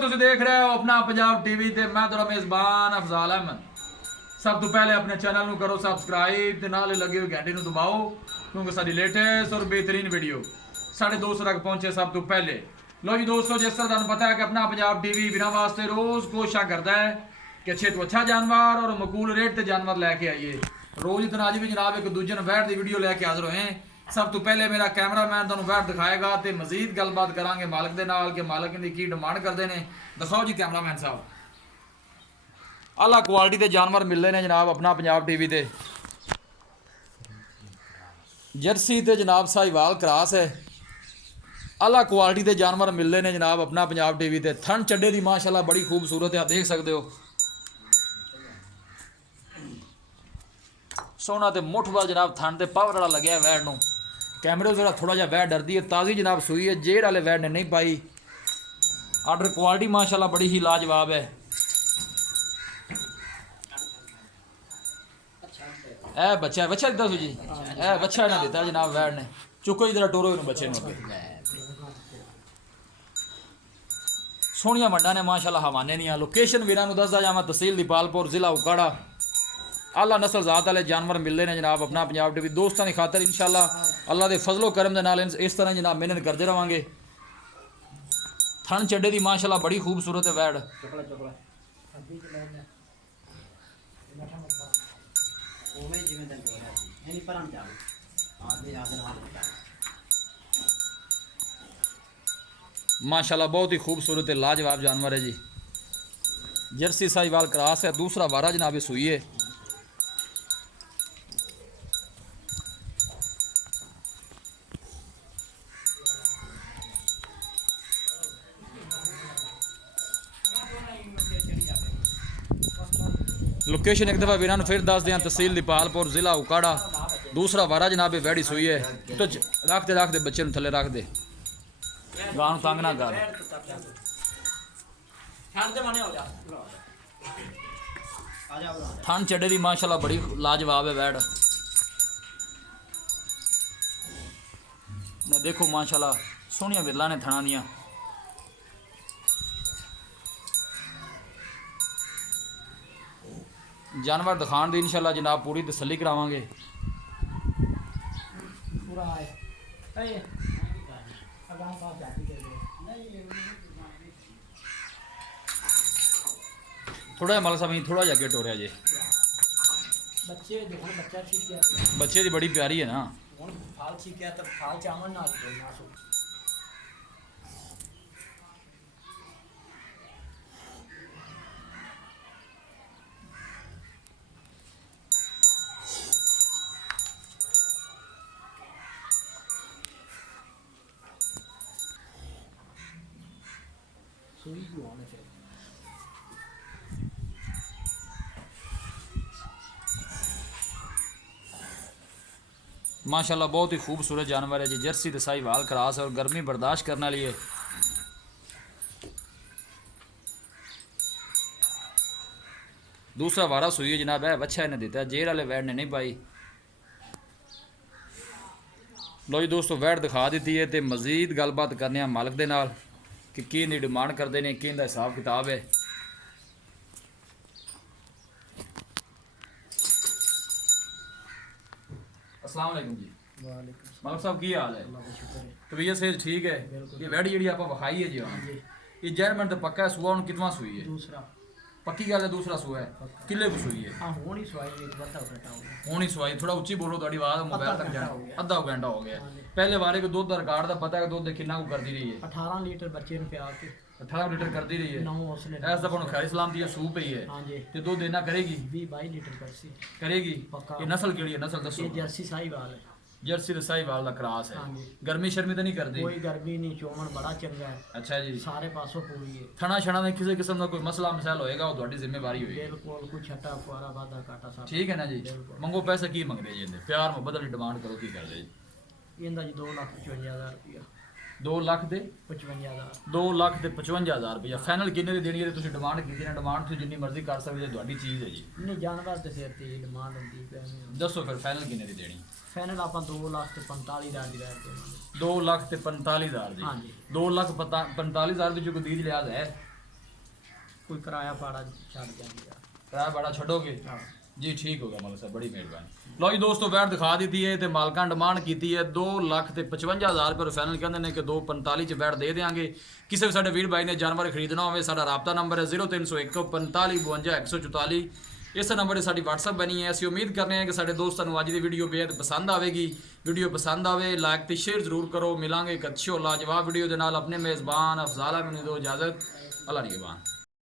ਤੁਸੀਂ ਦੇਖ ਰਹੇ ਹੋ ਆਪਣਾ ਪੰਜਾਬ ਟੀਵੀ ਤੇ ਮੈਂ ਤੁਹਾਡਾ ਮੇਜ਼ਬਾਨ ਅਫਜ਼ਾਲ ਅਹਿਮਦ। ਸਭ ਤੋਂ ਪਹਿਲੇ ਆਪਣੇ ਚੈਨਲ ਨੂੰ ਕਰੋ ਸਬਸਕ੍ਰਾਈਬ ਤੇ ਨਾਲ ਲੱਗੇ ਹੋਏ ਘੰਟੇ ਨੂੰ ਦਬਾਓ ਕਿਉਂਕਿ ਸਾਡੀ ਲੇਟੈਸਟ ਔਰ ਬਿਹਤਰੀਨ ਵੀਡੀਓ ਸਾਡੇ ਦੋਸਤਾਂ ਤੱਕ ਪਹੁੰਚੇ ਸਭ ਤੋਂ ਪਹਿਲੇ। लो जी दोस्तों, जिस तरह ਤੁਹਾਨੂੰ पता है कि अपना पंजाब टीवी बिना वास्ते रोज कोशिश करता है कि अच्छे तो अच्छा जानवर और मकूल रेट ते जानवर लैके आइए। रोज इतना अज भी जनाब एक दूजे बैठ की वीडियो लैके हाजिर होए। सब तो पहले मेरा कैमरामैन तुहानू बैठ दिखाएगा तो मजीद गलबात करांगे मालिक दे नाल कि मालिक इनकी की डिमांड करते हैं। दिखाओ जी कैमरामैन साहब। आला क्वालिटी के जानवर मिलते हैं जनाब अपना पंजाब टीवी ते। जर्सी ते जनाब साहिवाल क्रॉस है। आला क्वालिटी के जानवर मिल रहे हैं जनाब अपना पंजाब टीवी ते। थन चड्डे की माशाल्लाह बड़ी खूबसूरत है, आप देख सकते हो। सोना ते मुठ वाल जनाब थन ते पावर वाला लगे वैड नूं। कैमरे जरा थोड़ा जिहा वैड डरदी है, ताज़ी जनाब सूई है, जेड़ वाले वैड ने नहीं पाई। आर्डर क्वालिटी माशाल्लाह बड़ी ही लाजवाब है। ए बच्चा बच्चा दिता जी, ए बच्चा ना दिता जनाब वैड ने। चुको जी जरा टोरो इनू बच्चे नूं। सोहणियां वंडां ने माशाल्लाह हवाने दियां। लोकेशन वीरां नूं दसदा जावां, तहसील दीपालपुर जिला उकाड़ा। आला नस्ल जात वाले जानवर मिलते हैं जनाब अपना पंजाब टीवी दोस्तों की खातर। इंशाल्लाह अल्लाह के फजलो करम दे नाल इस तरह जनाब मेहनत करते रहांगे। थन चड्डे की माशाल्लाह बड़ी खूबसूरत है वैड। माशाल्लाह बहुत ही खूबसूरत है, लाजवाब जानवर है जी। जर्सी साहिवाल क्रॉस है, दूसरा वारा जनाब सूई है। लोकेशन एक दफ़ा वीरान फिर दस दें, तहसील दीपालपुर जिला उकाड़ा। दूसरा वारा जनाब वैड़ी सूई है। तो रख दे बच्चे थले रख दे, गां तंग ना कर। थन चड्डे की माशाल्लाह बड़ी लाजवाब है वैड। देखो माशाल्लाह सोहनिया विरला ने थना दियां। जानवर दिखाने की इंशाल्लाह जनाब पूरी तसल्ली करावांगे। थोड़ा मल साहब थोड़ा जहा अगे टोरिया जे। बच्चे की बड़ी प्यारी है ना। माशाल्लाह बहुत ही खूबसूरत जानवर है जी। जर्सी ते साहिवाल क्रॉस है और गर्मी बर्दाश्त करने वाली है। दूसरा वारा सूई है जनाब है, बच्चा इन्हें दिता है, जेड़ वाले वैड ने नहीं पाई। लो जी दोस्तों वैड दिखा दी है तो मजीद गलबात करने मालिक दे नाल कि की इनकी डिमांड करते हैं, कि इनका हिसाब किताब है। अस्सलाम वालेकुम जी। मालिक साहब की हाल है? तबीयत से ठीक है? ये वैड जी आप विखाई है जी ये जर्मन तो पक्का है सुआ कितना सूई है? दूसरा पक्की गल है, दूसरा सुआ है किले को सूई है। होनी सवाई थोड़ा उच्ची बोलो, थोड़ी आवाज मोबाइल तक जाए। अद्धा घंटा हो गया। पहले वारे को दुध रिकॉर्ड का पता है, दुध कितना को करती रही है? 18 लीटर बच्चे ने प्यार के 18 लीटर करती रही है। ऐसा अपन खैर इस्लाम की सूप पई है ते दूध देना करेगी 20-22 लीटर करेगी। ये नस्ल केड़ी है? नस्ल दसो। जर्सी साहिवाल है। जर्सी ते साहिवाल दा क्रॉस है। गर्मी शर्मी तो नहीं करती? कोई गर्मी नहीं, चोमन बड़ा चंगा है। अच्छा जी, सारे पासों पूरी है। थना छना में किसी किस्म का कोई मसला मसाइल होएगा वो ਤੁਹਾਡੀ ਜ਼ਿੰਮੇਵਾਰੀ होएगी। बिल्कुल कुछ छटा कुआरा वादा काटा सब ठीक है ना जी। मंगो पैसे की मंगदे जी? प्यार मोहब्बत वाली डिमांड करो की करदे जी? ਇਹਦਾ ਜੀ 2,55,000 रुपया। 2 ਲੱਖ ਤੇ 55,000। 2 ਲੱਖ ਤੇ 55,000 ਰੁਪਇਆ। ਫਾਈਨਲ ਕਿੰਨੇ ਦੀ ਦੇਣੀ ਹੈ? ਤੁਸੀਂ ਡਿਮਾਂਡ ਕੀਤੀ ਨਾ, ਡਿਮਾਂਡ ਤੁਸੀਂ ਜਿੰਨੀ ਮਰਜ਼ੀ ਕਰ ਸਕਦੇ ਹੋ, ਤੁਹਾਡੀ ਚੀਜ਼ ਹੈ ਜੀ। ਨਹੀਂ ਜਾਨਵਰ ਤੇ ਸਿਰ ਤੇ ਡਿਮਾਂਡ ਹੁੰਦੀ ਹੈ। ਦੱਸੋ ਫਿਰ ਫਾਈਨਲ ਕਿੰਨੇ ਦੀ ਦੇਣੀ? ਫਾਈਨਲ ਆਪਾਂ 2,45,000 ਦੀ ਰਹਿ ਕੇ 2,45,000 ਦੀ। ਹਾਂਜੀ 2,45,000 ਦੀ ਜੋ ਕੋਈ ਦੀਜ ਲਿਆਜ਼ ਹੈ ਕੋਈ ਕਿਰਾਇਆ ਭਾੜਾ ਛੱਡ ਜਾਂਦੇ ਆ। ਕਿਰਾਇਆ ਭਾੜਾ ਛੱਡੋਗੇ? ਹਾਂ ਜੀ ਠੀਕ ਹੋ ਗਿਆ ਮਲਕ ਸਾਹਿਬ, ਬੜੀ ਮਿਹਰਬਾਨੀ। ਲਓ ਜੀ ਦੋਸਤੋ ਵੈਟ ਦਿਖਾ ਦਿੱਤੀ ਹੈ ਤੇ ਮਾਲਕਾਂ ਡਿਮਾਂਡ ਕੀਤੀ ਹੈ 2,55,000 ਰੁਪਏ ਫਾਈਨਲ ਕਹਿੰਦੇ ਨੇ ਕਿ 245 ਚ ਵੈਟ ਦੇ ਦੇਾਂਗੇ। ਕਿਸੇ ਵੀ ਸਾਡੇ ਵੀਰ ਭਾਈ ਨੇ ਜਾਨਵਰ ਖਰੀਦਣਾ ਹੋਵੇ ਸਾਡਾ ਰਾਬਤਾ ਨੰਬਰ ਹੈ 0301 45 52 144। ਇਸ ਨੰਬਰ ਤੇ ਸਾਡੀ WhatsApp ਬਣੀ ਹੈ। ਅਸੀਂ ਉਮੀਦ ਕਰਨੇ ਹਾਂ ਕਿ ਸਾਡੇ ਦੋਸਤਾਂ ਨੂੰ ਅੱਜ ਦੀ ਵੀਡੀਓ ਬੇहद ਪਸੰਦ ਆਵੇਗੀ। ਵੀਡੀਓ ਪਸੰਦ ਆਵੇ ਲਾਈਕ ਤੇ ਸ਼ੇਅਰ ਜ਼ਰੂਰ ਕਰੋ। ਮਿਲਾਂਗੇ ਇੱਕ ਅੱਛੀ ਔਰ ਲਾਜਵਾਬ ਵੀਡੀਓ ਦੇ ਨਾਲ। ਆਪਣੇ ਮੇਜ਼ਬਾਨ ਅਫਜ਼ਾਲ ਅਹਿਮਦ ਨੂੰ ਦਿਓ ਇਜਾਜ਼ਤ। ਅੱਲਾ ਨਿਗਹਿਬਾਨ।